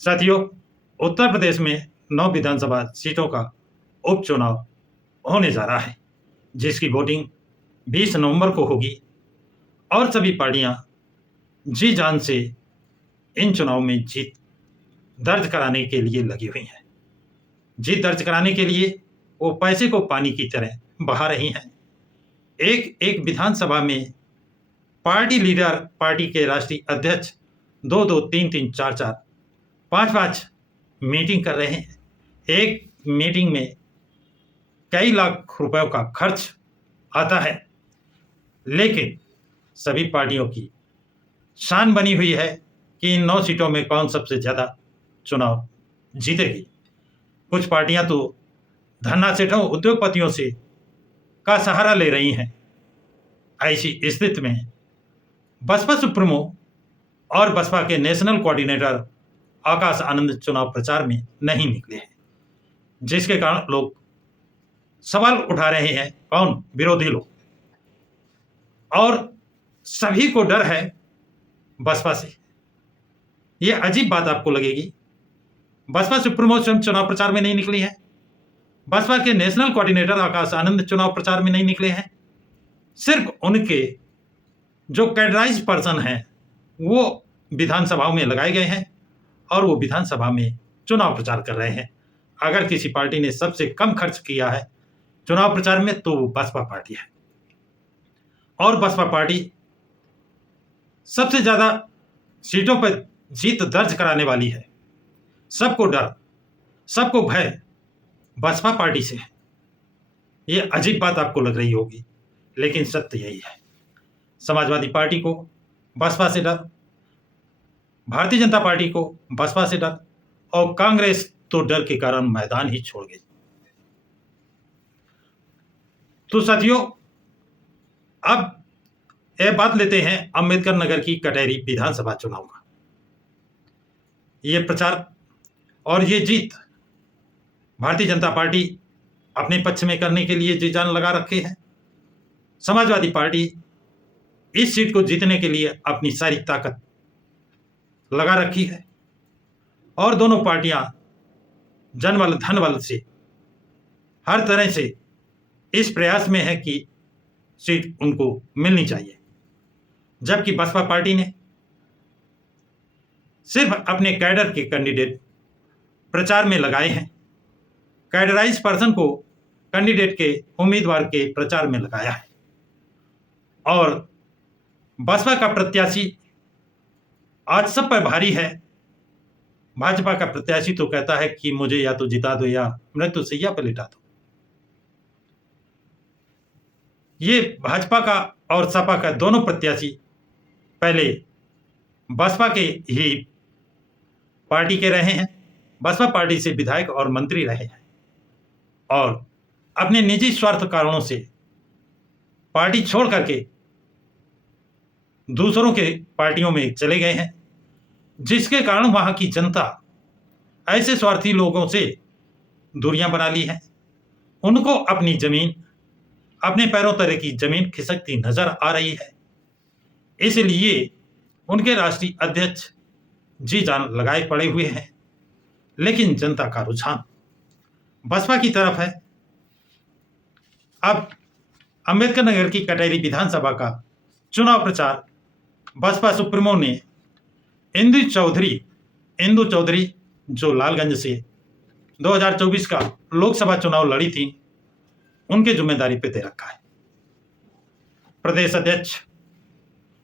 साथियों, उत्तर प्रदेश में 9 विधानसभा सीटों का उपचुनाव होने जा रहा है, जिसकी वोटिंग 20 नवंबर को होगी और सभी पार्टियां जी जान से इन चुनाव में जीत दर्ज कराने के लिए लगी हुई हैं। जीत दर्ज कराने के लिए वो पैसे को पानी की तरह बहा रही हैं। एक एक विधानसभा में पार्टी लीडर, पार्टी के राष्ट्रीय अध्यक्ष 2-2, 3-3, 4-4, 5-5 मीटिंग कर रहे हैं। एक मीटिंग में कई लाख रुपयों का खर्च आता है, लेकिन सभी पार्टियों की शान बनी हुई है कि इन 9 सीटों में कौन सबसे ज़्यादा चुनाव जीतेगी। कुछ पार्टियां तो धन्ना सेठों, उद्योगपतियों से का सहारा ले रही हैं। ऐसी स्थिति में बसपा सुप्रीमो और बसपा के नेशनल कोऑर्डिनेटर आकाश आनंद चुनाव प्रचार में नहीं निकले हैं, जिसके कारण लोग सवाल उठा रहे हैं, कौन? विरोधी लोग। और सभी को डर है बसपा से। यह अजीब बात आपको लगेगी, बसपा सुप्रीमो स्वयं चुनाव प्रचार में नहीं निकली है, बसपा के नेशनल कोऑर्डिनेटर आकाश आनंद चुनाव प्रचार में नहीं निकले हैं। सिर्फ उनके जो कैडराइज पर्सन हैं वो विधानसभाओं में लगाए गए हैं और वो विधानसभा में चुनाव प्रचार कर रहे हैं। अगर किसी पार्टी ने सबसे कम खर्च किया है चुनाव प्रचार में तो वो बसपा पार्टी है, और बसपा पार्टी सबसे ज्यादा सीटों पर जीत दर्ज कराने वाली है। सबको डर, सबको भय बसपा पार्टी से है। ये अजीब बात आपको लग रही होगी, लेकिन सत्य यही है। समाजवादी पार्टी को बसपा से डर, भारतीय जनता पार्टी को बसपा से डर, और कांग्रेस तो डर के कारण मैदान ही छोड़ गई। तो साथियों, अब यह बात लेते हैं अंबेडकर नगर की कटहरी विधानसभा चुनाव का। ये प्रचार और ये जीत भारतीय जनता पार्टी अपने पक्ष में करने के लिए जी जान लगा रखे हैं। समाजवादी पार्टी इस सीट को जीतने के लिए अपनी सारी ताकत लगा रखी है, और दोनों पार्टियां जनबल धनबल से हर तरह से इस प्रयास में है कि सीट उनको मिलनी चाहिए। जबकि बसपा पार्टी ने सिर्फ अपने कैडर के कैंडिडेट प्रचार में लगाए हैं, कैडराइज पर्सन को कैंडिडेट के उम्मीदवार के प्रचार में लगाया है। और बसपा का प्रत्याशी आज सब पर भारी है। भाजपा का प्रत्याशी तो कहता है कि मुझे या तो जिता दो या मृत्यु सैया पर लिटा दो। ये भाजपा का और सपा का दोनों प्रत्याशी पहले बसपा के ही पार्टी के रहे हैं, बसपा पार्टी से विधायक और मंत्री रहे हैं, और अपने निजी स्वार्थ कारणों से पार्टी छोड़ करके दूसरों के पार्टियों में चले गए हैं, जिसके कारण वहां की जनता ऐसे स्वार्थी लोगों से दूरियां बना ली हैं। उनको अपनी जमीन, अपने पैरों तले की जमीन खिसकती नजर आ रही है। इसलिए उनके राष्ट्रीय अध्यक्ष जी जान लगाए पड़े हुए हैं, लेकिन जनता का रुझान बसपा की तरफ है। अब अंबेडकर नगर की कटहरी विधानसभा का चुनाव प्रचार बसपा सुप्रीमो ने इंदु चौधरी जो लालगंज से 2024 का लोकसभा चुनाव लड़ी थी, उनके जिम्मेदारी पे दे रखा है। प्रदेश अध्यक्ष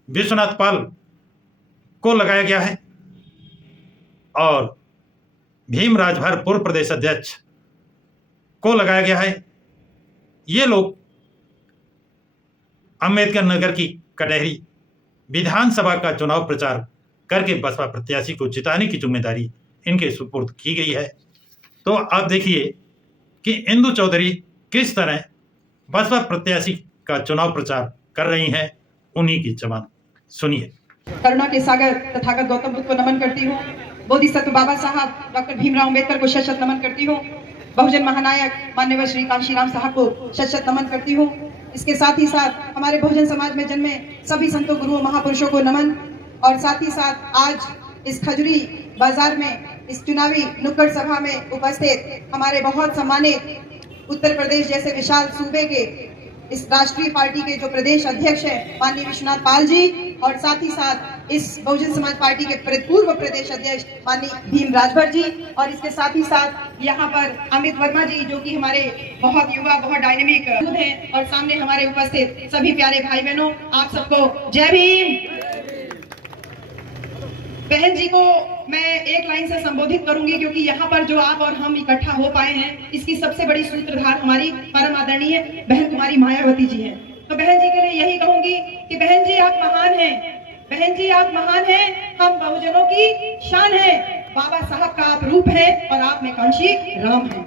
विश्वनाथ पाल को लगाया गया है, और भीम राजभर पूर्व प्रदेश अध्यक्ष को लगाया गया है। ये लोग अंबेडकर नगर की कटहरी विधानसभा का चुनाव प्रचार करके बसपा प्रत्याशी को जिताने की जिम्मेदारी इनके सुपुर्द की गई है। तो आप देखिए कि इंदु चौधरी किस तरह बसपा प्रत्याशी का चुनाव प्रचार कर रही हैं, उन्हीं की जबान सुनिए। करुणा के सागर तथागत गौतम बुद्ध को नमन करती हूँ। बोधिसत्व बाबा साहब डॉक्टर भीमराव अम्बेडकर को शत नमन करती हूँ। बहुजन महानायक माननीय श्री कांशीराम साहब को शत नमन करती हूँ। इसके साथ ही साथ हमारे बहुजन समाज में जन्मे सभी संतों, गुरुओं, महापुरुषों को नमन, और साथ ही साथ आज इस खजुरी बाजार में इस चुनावी नुक्कड़ सभा में उपस्थित हमारे बहुत सम्मानित उत्तर प्रदेश जैसे विशाल सूबे के इस राष्ट्रीय पार्टी के जो प्रदेश अध्यक्ष हैं माननीय विश्वनाथ पाल जी, और साथ ही साथ इस बहुजन समाज पार्टी के पूर्व प्रदेश अध्यक्ष माननीय भीम राजभर जी, और इसके साथ ही साथ यहाँ पर अमित वर्मा जी जो कि हमारे बहुत युवा बहुत डायनेमिक हैं, और सामने हमारे उपस्थित सभी प्यारे भाई बहनों, आप सबको जय भीम। बहन जी को मैं एक लाइन से संबोधित करूंगी क्योंकि यहाँ पर जो आप और हम इकट्ठा हो पाए हैं इसकी सबसे बड़ी सूत्रधार हमारी परम आदरणीय बहन कुमारी मायावती जी हैं। तो बहन जी के लिए यही कहूंगी कि बहन जी आप महान हैं, बहन जी आप महान हैं, हम बहुजनों की शान हैं, बाबा साहब का आप रूप हैं और आप में कांशी राम हैं।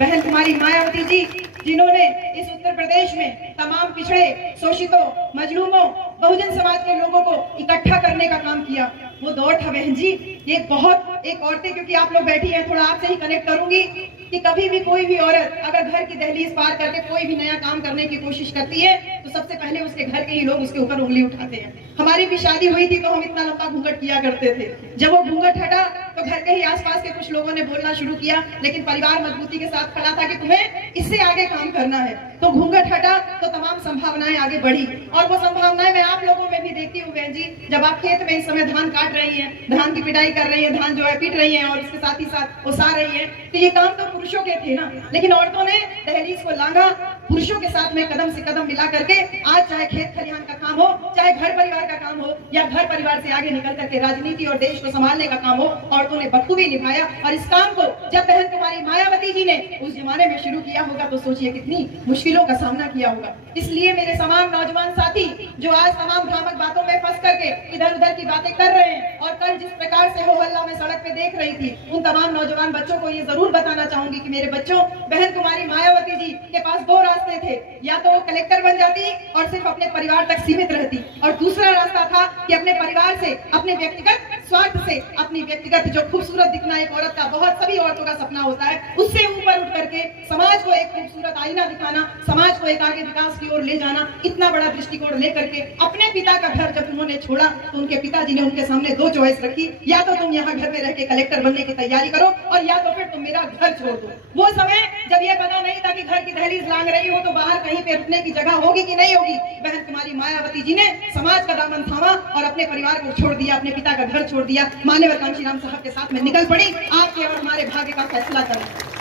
बहन कुमारी मायावती जी जिन्होंने इस उत्तर प्रदेश में तमाम पिछड़े शोषितों मजलूमों बहुजन समाज के लोगों को इकट्ठा करने का काम किया, वो दौर था बहन जी। ये बहुत एक औरतें, क्योंकि आप लोग बैठी हैं, थोड़ा आपसे ही कनेक्ट करूंगी कि कभी भी कोई भी औरत अगर घर की दहलीज पार करके कोई भी नया काम करने की कोशिश करती है तो सबसे पहले उसके घर के ही लोग उसके ऊपर उंगली उठाते हैं। हमारी भी शादी हुई थी तो हम इतना लंबा घूंघट किया करते थे, जब वो घूंघट हटा तो घर के ही आसपास के कुछ लोगों ने बोलना शुरू किया, लेकिन परिवार मजबूती के साथ खड़ा था कि तुम्हें इससे आगे काम करना है। तो घूंघट हटा तो तमाम संभावनाएं आगे बढ़ी, और वो संभावनाएं मैं आप लोगों में भी देखती हूँ बहन जी। जब आप खेत में इस समय धान काट रही हैं, धान की पिटाई कर रही हैं, धान जो है पीट रही हैं और उसके साथ ही साथ ओसा रही हैं, तो ये काम तो पुरुषों के थे ना, लेकिन औरतों ने दहलीज को लांघा, पुरुषों के साथ में कदम से कदम मिला करके आज चाहे खेत खलिहान का काम हो, चाहे घर परिवार का काम हो, या घर परिवार से आगे निकल करके राजनीति और देश को संभालने का काम हो, औरतों ने बखूबी निभाया। और इस काम को जब बहन कुमारी मायावती जी ने उस जमाने में शुरू किया होगा तो सोचिए कितनी मुश्किलों का सामना किया होगा। इसलिए मेरे तमाम नौजवान साथी जो आज तमाम भ्रामक बातों में फंस करके इधर उधर की बातें कर रहे हैं, और कल जिस प्रकार से हो हल्ला में सड़क पे देख रही थी, उन तमाम नौजवान बच्चों को ये जरूर बताना चाहूंगी कि मेरे बच्चों, बहन कुमारी मायावती जी के पास दो रास्ते थे, या तो वो कलेक्टर बन जाती और सिर्फ अपने परिवार तक सीमित रहती, और दूसरा रास्ता था कि अपने परिवार से, अपने व्यक्तिगत स्वार्थ से, अपनी व्यक्तिगत जो खूबसूरत दिखना एक औरत का बहुत सभी औरतों का सपना होता है, उससे ऊपर उठ करके समाज को एक खूबसूरत आईना दिखाना, समाज को एक आगे विकास की ओर ले जाना, इतना बड़ा दृष्टिकोण लेकर के अपने पिता का घर जब उन्होंने छोड़ा तो उनके पिताजी ने उनके सामने दो चॉइस रखी, या तो तुम यहाँ घर में रह के कलेक्टर बनने की तैयारी करो, और या तो फिर तुम मेरा घर छोड़ दो। वो समय जब ये पता नहीं था कि घर की दहलीज लांघ रही हो तो बाहर कहीं पे रुकने की जगह होगी कि नहीं होगी, बहन कुमारी मायावती जी ने समाज का दामन थामा और अपने परिवार को छोड़ दिया, अपने पिता का घर छोड़ दिया, मान्यवर कांशीराम साहब के साथ में निकल पड़ी आपके और हमारे भाग्य का फैसला करें।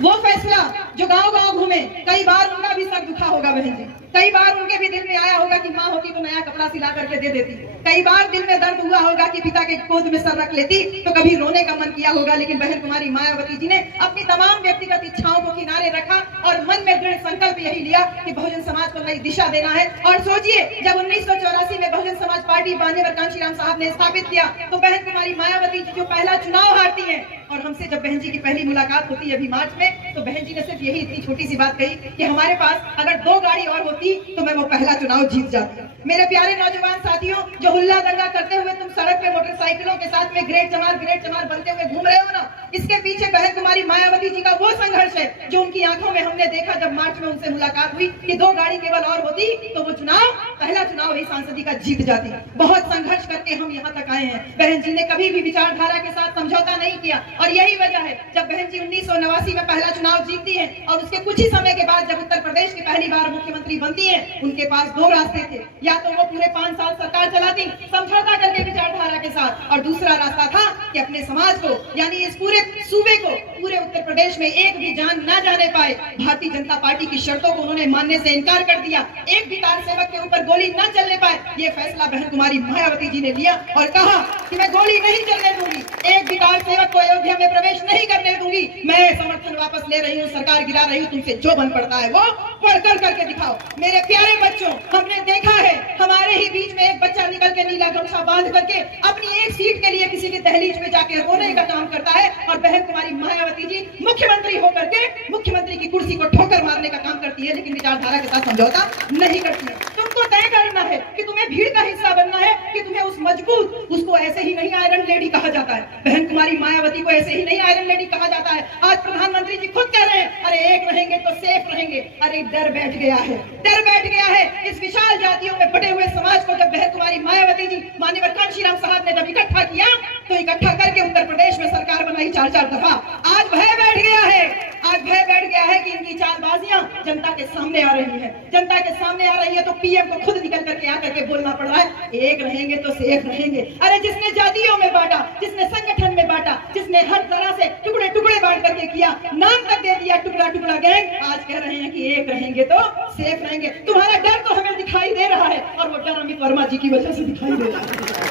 वो फैसला जो गांव-गांव घूमे, कई बार उनका भी सर दुखा होगा बहन जी, कई बार उनके भी दिल में आया होगा कि माँ होती तो नया कपड़ा सिला करके दे देती, कई बार दिल में दर्द हुआ होगा कि पिता के गोद में सर रख लेती तो कभी रोने का मन किया होगा, लेकिन बहन कुमारी मायावती जी ने अपनी तमाम व्यक्तिगत इच्छाओं को किनारे रखा और मन में दृढ़ संकल्प यही लिया कि बहुजन समाज को नई दिशा देना है। और सोचिए जब 1984 में बहुजन समाज पार्टी मान्यवर कांशीराम साहब ने स्थापित किया तो बहन कुमारी मायावती जी जो पहला चुनाव हारती है, और हमसे जब बहन जी की पहली मुलाकात होती है अभी मार्च में, तो बहन जी ने सिर्फ यही इतनी छोटी सी बात कही कि हमारे पास अगर 2 गाड़ी और होती तो मैं वो पहला चुनाव जीत जाती। मेरे प्यारे नौजवान साथियों, जो हुल्ला दंगा करते हुए तुम सड़क पे मोटरसाइकिलों के साथ में ग्रेट जमार बनते हुए घूम रहे हो ना, इसके पीछे बहन कुमारी मायावती जी का वो संघर्ष है जो उनकी आंखों में हमने देखा जब मार्च में उनसे मुलाकात हुई कि 2 गाड़ी केवल और होती तो वो चुनाव, पहला चुनाव ही सांसदी का जीत जाती। बहुत संघर्ष करके हम यहाँ तक आए हैं। बहन जी ने कभी भी विचारधारा के साथ समझौता नहीं किया, और यही वजह है जब बहन जी 1989 में पहला चुनाव जीतती है और उसके कुछ ही समय के बाद जब उत्तर प्रदेश की पहली बार मुख्यमंत्री बनती है, उनके पास 2 रास्ते थे, या तो वो पूरे 5 साल सरकार चलाती समझौता करके विचारधारा के साथ, और दूसरा रास्ता था कि अपने समाज को यानी इस पूरे सूबे को, पूरे उत्तर प्रदेश में एक भी जान ना जाने पाए। भारतीय जनता पार्टी की शर्तों को उन्होंने मानने से इनकार कर दिया, एक भी कार सेवक के ऊपर गोली न चलने पाए, ये फैसला बहन कुमारी मायावती जी ने लिया और कहा कि मैं गोली नहीं चलने दूंगी, एक भी कार सेवक को अयोध्या में प्रवेश नहीं करने दूंगी, मैं समर्थन वापस ले रही हूँ, सरकार गिरा रही हूँ, तुमसे जो बन पड़ता है वो पढ़कर करके दिखाओ। मेरे प्यारे बच्चों, हमने देखा है हमारे ही बीच में एक बच्चा निकल के नीला गमछा बांध करके अपनी एक सीट के लिए किसी की दहलीज में जाके रोने का काम करता है, और बहन कुमारी मायावती जी मुख्यमंत्री होकर के मुख्यमंत्री की कुर्सी को ठोकर मारने का काम करती है, लेकिन विचारधारा के साथ समझौता नहीं करती है। तुमको तय करना है कि तुम्हें भीड़ का हिस्सा बनना है कि तुम्हें उस मजबूत, उसको ऐसे ही नहीं आयरन लेडी कहा जाता है। बहन कुमारी हमारी मायावती को ऐसे ही नहीं आयरन लेडी कहा जाता है। आज प्रधानमंत्री जी खुद कह रहे हैं, अरे एक रहेंगे तो सेफ रहेंगे। अरे डर बैठ गया है, डर बैठ गया है। इस विशाल जातियों में बटे हुए समाज को जब बहन कुमारी मायावती जी, माननीय कांशीराम साहब ने जब इकट्ठा किया, तो इकट्ठा करके उत्तर प्रदेश में सरकार बनाई 4-4 दफा। आज भय बैठ गया है, आज भय बैठ गया है कि इनकी चालबाजियां जनता के सामने आ रही है, जनता के सामने आ रही है। तो पीएम को खुद निकल करके आकर के बोलना पड़ रहा है, एक रहेंगे तो सेफ रहेंगे। अरे जिसने जातियों में बांटा, जिसने संगठन में बांटा, जिसने हर तरह से टुकड़े टुकड़े बांट करके किया, नाम तक दे दिया टुकड़ा टुकड़ा गैंग, आज कह रहे हैं कि एक रहेंगे तो सेफ रहेंगे। तुम्हारा डर तो हमें दिखाई दे रहा है, और वो डर अमित वर्मा जी की वजह से दिखाई दे रहा है,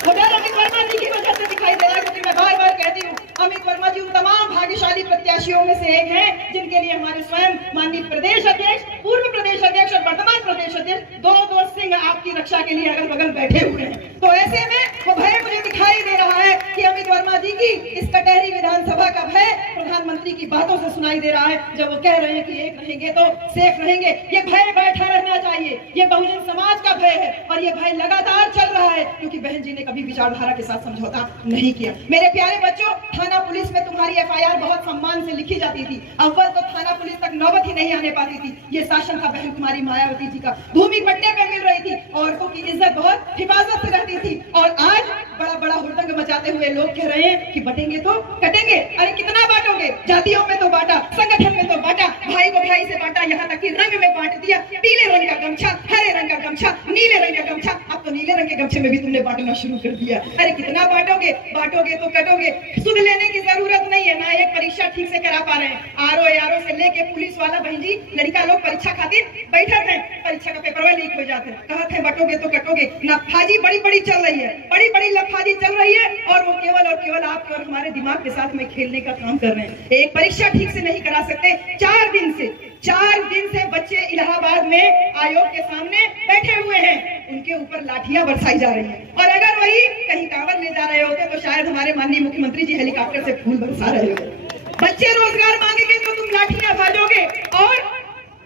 वो डर अमित वर्मा जी की वजह से दिखाई दे रहा है। क्योंकि मैं बार बार कहती हूँ, अमित वर्मा जी उन तमाम भाग्यशाली प्रत्याशियों में से एक हैं जिनके लिए हमारे स्वयं माननीय प्रदेश अध्यक्ष, पूर्व प्रदेश अध्यक्ष और वर्तमान प्रदेश अध्यक्ष दो सिंह आपकी रक्षा के लिए अगल बगल बैठे हुए हैं। तो ऐसे में वो भय मुझे दिखाई दे रहा है कि अमित वर्मा जी की इस कटहरी विधानसभा का भय प्रधानमंत्री की बातों से सुनाई दे रहा है, जब वो कह रहे हैं कि एक रहेंगे तो सेफ रहेंगे। ये भय बैठा रहना चाहिए, ये बहुजन समाज का भय है, और ये भय लगातार चल रहा है, क्योंकि बहन जी ने कभी विचारधारा के साथ समझौता नहीं किया। मेरे प्यारे बच्चों, थाना पुलिस में तुम्हारी एफआईआर बहुत सम्मान से लिखी जाती थी, अव्वल तो थाना पुलिस तक नौबत ही नहीं आने पाती थी। ये शासन था बहन कुमारी मायावती जी का, भूमि पट्टे पे मिल रही थी, औरतों की इज्जत बहुत हिफाजत से रहती थी। और आज बड़ा बड़ा हुड़दंग मचाते हुए लोग कह रहे हैं कि बटेंगे तो कटेंगे। अरे कितना बांटोगे? जातियों में तो बांटा, संगठन में तो बांटा, भाई को भाई से बांटा, यहाँ तक कि रंग में बांट दिया। पीले रंग का गमछा, हरे रंग का गमछा, नीले रंग का गमछा, अब तो नीले रंग के गमछे में भी तुमने बांटना शुरू कर दिया। अरे कितना बांटोगे? बांटोगे तो कटोगे। सुध लेने की जरूरत नहीं है, ना एक परीक्षा ठीक से करा पा रहे हैं। आरओ से लेके पुलिस वाला बहन जी, लड़का लोग परीक्षा खातिर बैठे थे, परीक्षा का पेपर वे लीक हो जाते हैं। कहते हैं बटोगे तो कटोगे। लफाजी बड़ी बड़ी चल रही है, बड़ी बड़ी लफाजी चल रही है, और वो केवल और केवल आपके और हमारे दिमाग के साथ में खेलने का काम कर रहे हैं। एक परीक्षा ठीक से नहीं करा सकते। 4 दिन से बच्चे इलाहाबाद में आयोग के सामने बैठे हुए हैं, उनके ऊपर लाठियां बरसाई जा रही हैं। और अगर वही कहीं कांवड़ ले जा रहे होते तो शायद हमारे माननीय मुख्यमंत्री जी हेलीकॉप्टर से फूल बरसा रहे होते। बच्चे रोजगार मांगेंगे तो तुम लाठियां भाजोगे, और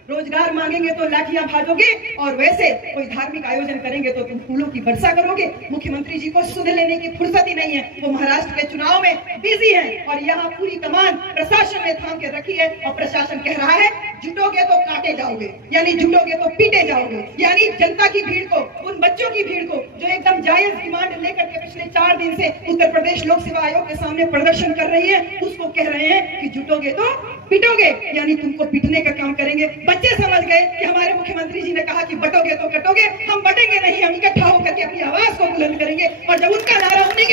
रोजगार मांगेंगे तो लाठियां भाजोगे, और वैसे कोई धार्मिक आयोजन करेंगे तो तुम फूलों की वर्षा करोगे। मुख्यमंत्री जी को सुध लेने की फुर्सत ही नहीं है, वो महाराष्ट्र के चुनाव में बिजी है, और यहाँ पूरी कमान प्रशासन ने थाम के रखी है। और प्रशासन कह रहा है जुटोगे तो काटे जाओगे, यानी जुटोगे तो पीटे जाओगे। यानी जनता की भीड़ को, उन बच्चों की भीड़ को जो एकदम जायज डिमांड लेकर के पिछले 4 दिन से उत्तर प्रदेश लोक सेवा आयोग के सामने प्रदर्शन कर रही है, उसको कह रहे हैं कि जुटोगे तो पिटोगे, यानी तुमको पिटने का काम करेंगे। बच्चे समझ गए कि हमारे मुख्यमंत्री जी ने कहा कि बटोगे तो कटोगे, हम बटेंगे नहीं, हम इकट्ठा होकर के अपनी आवाज को बुलंद करेंगे। और जब उनका नारा उन्हीं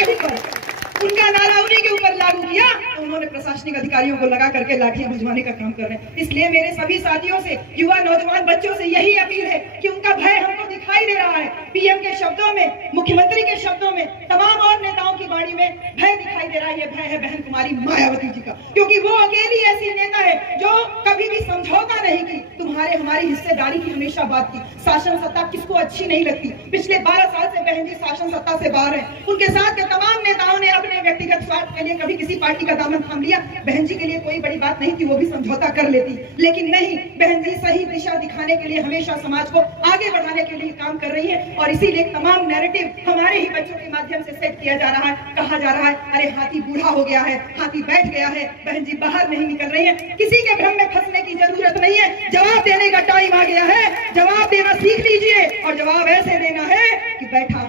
के ऊपर लागू किया, तो उन्होंने प्रशासनिक अधिकारियों को लगा करके लाठियां भिजवाने का काम कर रहे हैं। इसलिए मेरे सभी साथियों से, युवा नौजवान बच्चों से यही अपील है कि उनका भय हमको दिखाई दे रहा है। पीएम के शब्दों में, मुख्यमंत्री के शब्दों में, तमाम और नेताओं की वाणी में भय दिखाई दे रहा है। ये भय है बहन कुमारी मायावती जी का, क्योंकि वो अकेली ऐसी नेता है जो कभी भी समझौता नहीं की, तुम्हारे हमारी हिस्सेदारी की हमेशा बात की। शासन सत्ता किसको अच्छी नहीं लगती? पिछले 12 साल से बहन जी शासन सत्ता से बाहर है। उनके साथ के तमाम नेताओं ने अपने व्यक्तिगत स्वार्थ के लिए कभी किसी पार्टी का दामन थाम लिया। बहन जी के लिए कोई बड़ी बात नहीं थी, वो भी समझौता कर लेती, लेकिन नहीं, बहन जी सही दिशा दिखाने के लिए हमेशा समाज को आगे बढ़ाने के लिए काम कर रही है। और इसीलिए तमाम नैरेटिव हमारे ही बच्चों के माध्यम से सेट किया जा रहा है। कहा जा रहा है अरे हाथी बूढ़ा हो गया है, हाथी बैठ गया है, बहन जी बाहर नहीं निकल रही है। किसी के भ्रम में फंसने की जरूरत नहीं है, जवाब देने का टाइम आ गया है। जवाब देना सीख लीजिए, और जवाब ऐसे देना है कि बैठा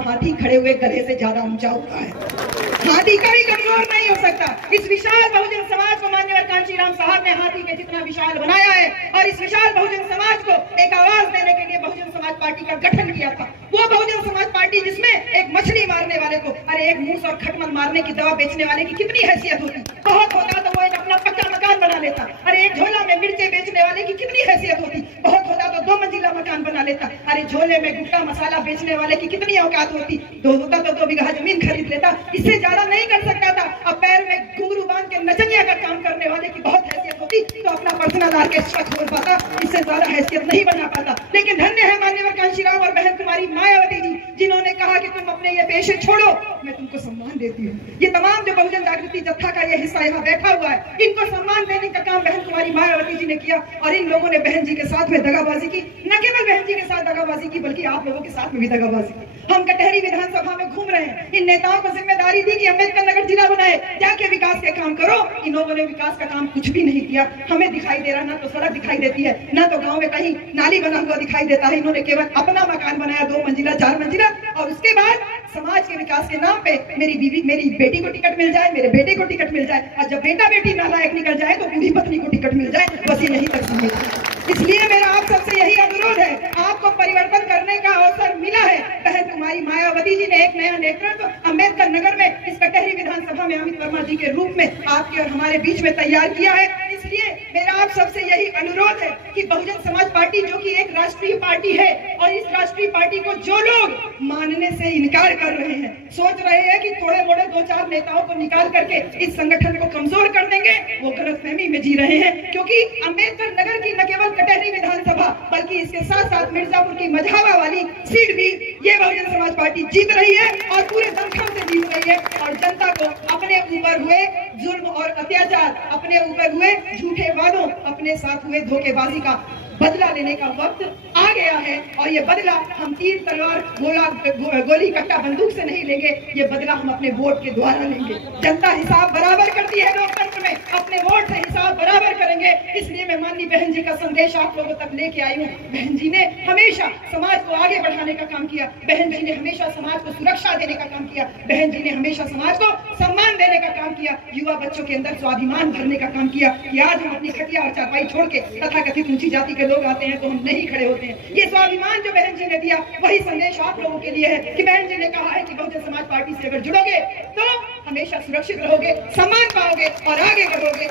हाथी खड़े हुए गधे से ज्यादा ऊंचा होता है। हाथी कभी कमजोर नहीं हो सकता। इस विशाल बहुजन समाज को माननीय कांशीराम साहब ने हाथी के जितना विशाल बनाया है, और इस विशाल बहुजन समाज को एक आवाज देने के लिए बहुजन समाज पार्टी का गठन किया था। वो बहुजन समाज पार्टी जिसमें एक मछली मारने वाले को, अरे एक मूस और खटमल मारने की दवा बेचने वाले की कितनी हैसियत होती, बहुत होता तो वो एक अपना पक्का मकान बना लेता। अरे एक झोला में मिर्चे बेचने वाले की कितनी हैसियत होती, बहुत होता तो 2 मंजिला मकान बना लेता। अरे झोले में गुटखा मसाला बेचने वाले की कितनी औकात होती, 2 बीघा जमीन खरीद लेता। इससे ज्यादा नहीं कर सकता था। अब पैर में घुंघरू बांध के नचनिया का काम करने वाले की बहुत हैसियत होती, तो अपना पर्सनल ऑर्केस्ट्रा खोल पाता, इससे ज्यादा हैसियत नहीं बना पाता। लेकिन धन्य है माननीय कांशीराम और बहन कुमारी मायावती जी, जिन्होंने कहा कि तुम अपने ये पेशे छोड़ो, मैं तुमको सम्मान देती हूँ। ये तमाम जो बहुजन जागृति जत्था का ये हिस्सा यहाँ बैठा हुआ है, इनको सम्मान देने का काम बहन कुमारी मायावती जी ने किया। और इन लोगों ने बहन जी के साथ में दगाबाजी की, न केवल बहन जी के साथ दगाबाजी की, बल्कि आप लोगों के साथ में भी दगाबाजी की। हम कटहरी विधानसभा में घूम रहे हैं, इन नेताओं को जिम्मेदारी दी कि अम्बेडकर नगर जिला बनाए, जाके विकास के काम करो। इन लोगों ने विकास का काम कुछ भी नहीं किया। हमें दिखाई दे रहा, ना तो सड़क दिखाई देती है, ना तो गांव में कहीं नाली बना हुआ दिखाई देता है। इन्होंने केवल अपना मकान बनाया, 2 मंजिला 4 मंजिला, और उसके बाद समाज के विकास के नाम पे मेरी बीवी, मेरी बेटी को टिकट मिल जाए, मेरे बेटे को टिकट मिल जाए, और जब बेटा बेटी नालायक निकल जाए तो बूढ़ी पत्नी को टिकट मिल जाए, बस ये नहीं तक सीमित। इसलिए मेरा आप सबसे यही अनुरोध है, आपको परिवर्तन करने का अवसर मिला है। बहन कुमारी मायावती जी ने एक नया नेतृत्व अम्बेडकर नगर में, इस कटहरी विधानसभा में अमित वर्मा जी के रूप में आपके और हमारे बीच में तैयार किया है। इसलिए मेरा आप सबसे यही अनुरोध है कि बहुजन समाज पार्टी, जो कि एक राष्ट्रीय पार्टी है, और इस राष्ट्रीय पार्टी को जो लोग मानने से इनकार कर रहे हैं, सोच रहे हैं कि थोड़े मोड़े 2-4 नेताओं को निकाल करके इस संगठन को कमजोर कर देंगे, वो गलतफहमी में जी रहे हैं। क्योंकि अम्बेडकर नगर की न केवल कटहरी विधानसभा, बल्कि इसके साथ साथ मिर्जापुर की मझावा वाली सीट भी ये बहुजन समाज पार्टी जीत रही है, और पूरे दमखम से जीत रही है। और जनता को अपने ऊपर हुए जुल्म और अत्याचार, अपने ऊपर हुए झूठे वादों, अपने साथ हुए धोखेबाजी का बदला लेने का वक्त आ गया है। और ये बदला हम तीर तलवार गोली कट्टा बंदूक से नहीं लेंगे, ये बदला हम अपने वोट के द्वारा लेंगे। जनता हिसाब बराबर करती है लोकतंत्र में, अपने वोट से हिसाब बराबर करेंगे। इसलिए मैं माननीय बहन जी का संदेश आप लोगों तक लेके आई हूँ। बहन जी ने हमेशा समाज को आगे बढ़ाने का काम किया, बहन जी ने हमेशा समाज को सुरक्षा देने का काम किया, बहन जी ने हमेशा समाज को सम्मान देने का काम किया, युवा बच्चों के अंदर स्वाभिमान भरने का काम किया। कि आज हम अपनी खटिया और चारपाई छोड़ के तथाकथित ऊंची जाति के लोग आते हैं तो हम नहीं खड़े होते हैं। ये स्वाभिमान जो बहन जी ने दिया, वही संदेश आप लोगों के लिए है कि बहन जी ने कहा है कि बहुजन समाज पार्टी से अगर जुड़ोगे तो हमेशा सुरक्षित रहोगे, सम्मान पाओगे और आगे बढ़ोगे।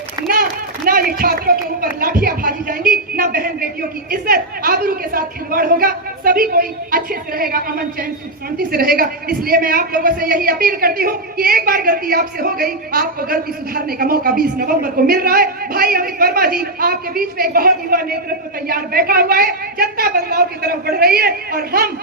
ना ये छात्रों के ऊपर लाठियां भाजी जाएंगी, ना बहन बेटियों की इज्जत आबरू के साथ खिलवाड़ होगा। सभी कोई अच्छे से रहेगा, अमन चैन सुख शांति से रहेगा। इसलिए मैं आप लोगों से यही अपील करती हूँ कि एक बार गलती आपसे हो गई, आपको गलती सुधारने का मौका 20 नवंबर को मिल रहा है। भाई अमित वर्मा जी, आपके बीच में एक बहुत युवा नेतृत्व तैयार बैठा हुआ है। जनता बदलाव की तरफ बढ़ रही है, और हम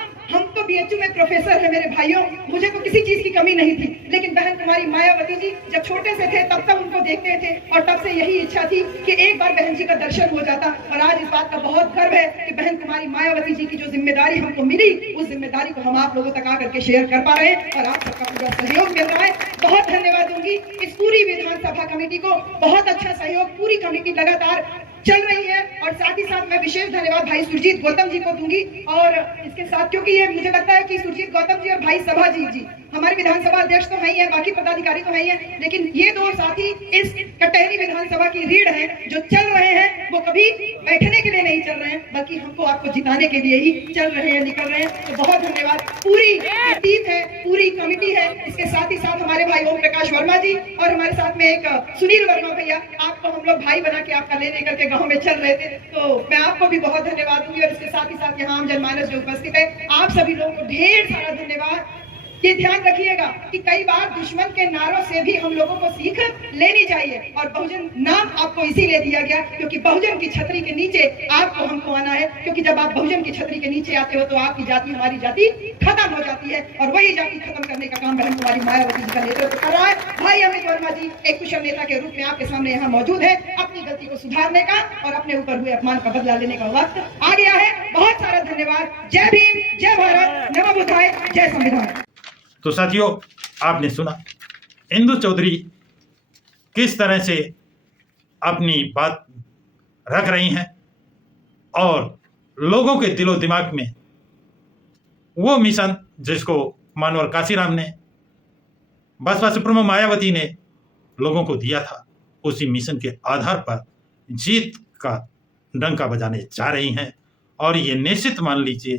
तो बीएचयू में प्रोफेसर है मेरे भाइयों, मुझे तो किसी चीज की कमी नहीं थी। लेकिन बहन कुमारी मायावती जी जब छोटे से थे तब तक उनको देखते थे, और तब से यही इच्छा थी कि एक बार बहन जी का दर्शन हो जाता। और आज इस बात का बहुत गर्व है कि बहन कुमारी मायावती जी की जो जिम्मेदारी हमको मिली, उस जिम्मेदारी को हम आप लोगों तक आकर के शेयर कर पा रहे हैं, और आप सबका पूरा सहयोग मिल रहा है। बहुत धन्यवाद दूंगी इस पूरी विधानसभा कमेटी को, बहुत अच्छा सहयोग पूरी कमेटी लगातार चल रही है। और साथ ही साथ मैं विशेष धन्यवाद भाई सुरजीत गौतम जी को दूंगी, और इसके साथ क्योंकि ये मुझे लगता है कि सुरजीत गौतम जी और भाई सभा जी हमारे विधानसभा अध्यक्ष तो है ही है, बाकी पदाधिकारी तो है ही है, लेकिन ये 2 साथी इस कटहरी विधानसभा की रीढ़ है, जो चल रहे हैं वो कभी बैठने के लिए नहीं चल रहे हैं, बल्कि हमको आपको जिताने के लिए ही चल रहे हैं, निकल रहे हैं। तो बहुत धन्यवाद। पूरी टीम है, पूरी कमेटी है। इसके साथ ही साथ हमारे भाई ओम प्रकाश वर्मा जी, और हमारे साथ में एक सुनील वर्मा भैया, आपको हम लोग भाई बना के आपका ले लेकर के गाँव में चल रहे थे, तो मैं आपको भी बहुत धन्यवाद दूंगी। और इसके साथ ही साथ यहाँ आम जनमानस जो उपस्थित है, आप सभी लोगों को ढेर सारा धन्यवाद। ये ध्यान रखिएगा कि कई बार दुश्मन के नारों से भी हम लोगों को सीख लेनी चाहिए। और बहुजन नाम आपको इसीलिए दिया गया क्योंकि बहुजन की छतरी के नीचे आपको हमको आना है, क्योंकि जब आप बहुजन की छतरी के नीचे आते हो तो आपकी जाति, हमारी जाति खत्म हो जाती है, और वही जाति खत्म करने का काम बहन कुमारी मायावती जी का नेतृत्व कर रहा है। भाई अमित वर्मा जी एक कुशल नेता के रूप में आपके सामने यहाँ मौजूद है। अपनी गलती को सुधारने का और अपने ऊपर हुए अपमान का बदला लेने का वक्त आ गया है। बहुत सारा धन्यवाद। जय भीम, जय भारत, नमो बुद्धाय, जय संविधान। तो साथियों, आपने सुना इंदु चौधरी किस तरह से अपनी बात रख रही हैं, और लोगों के दिलो दिमाग में वो मिशन जिसको मानवर काशीराम ने, बसपा सुप्रीमो मायावती ने लोगों को दिया था, उसी मिशन के आधार पर जीत का डंका बजाने जा रही हैं। और ये निश्चित मान लीजिए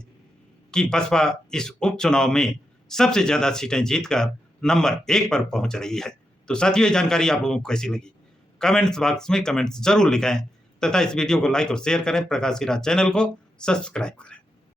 कि बसपा इस उपचुनाव में सबसे ज़्यादा सीटें जीतकर नंबर 1 पर पहुंच रही है। तो साथियों, ये जानकारी आप लोगों को कैसी लगी? कमेंट्स बॉक्स में कमेंट्स जरूर लिखें, तथा इस वीडियो को लाइक और शेयर करें। प्रकाश की राह चैनल को सब्सक्राइब करें।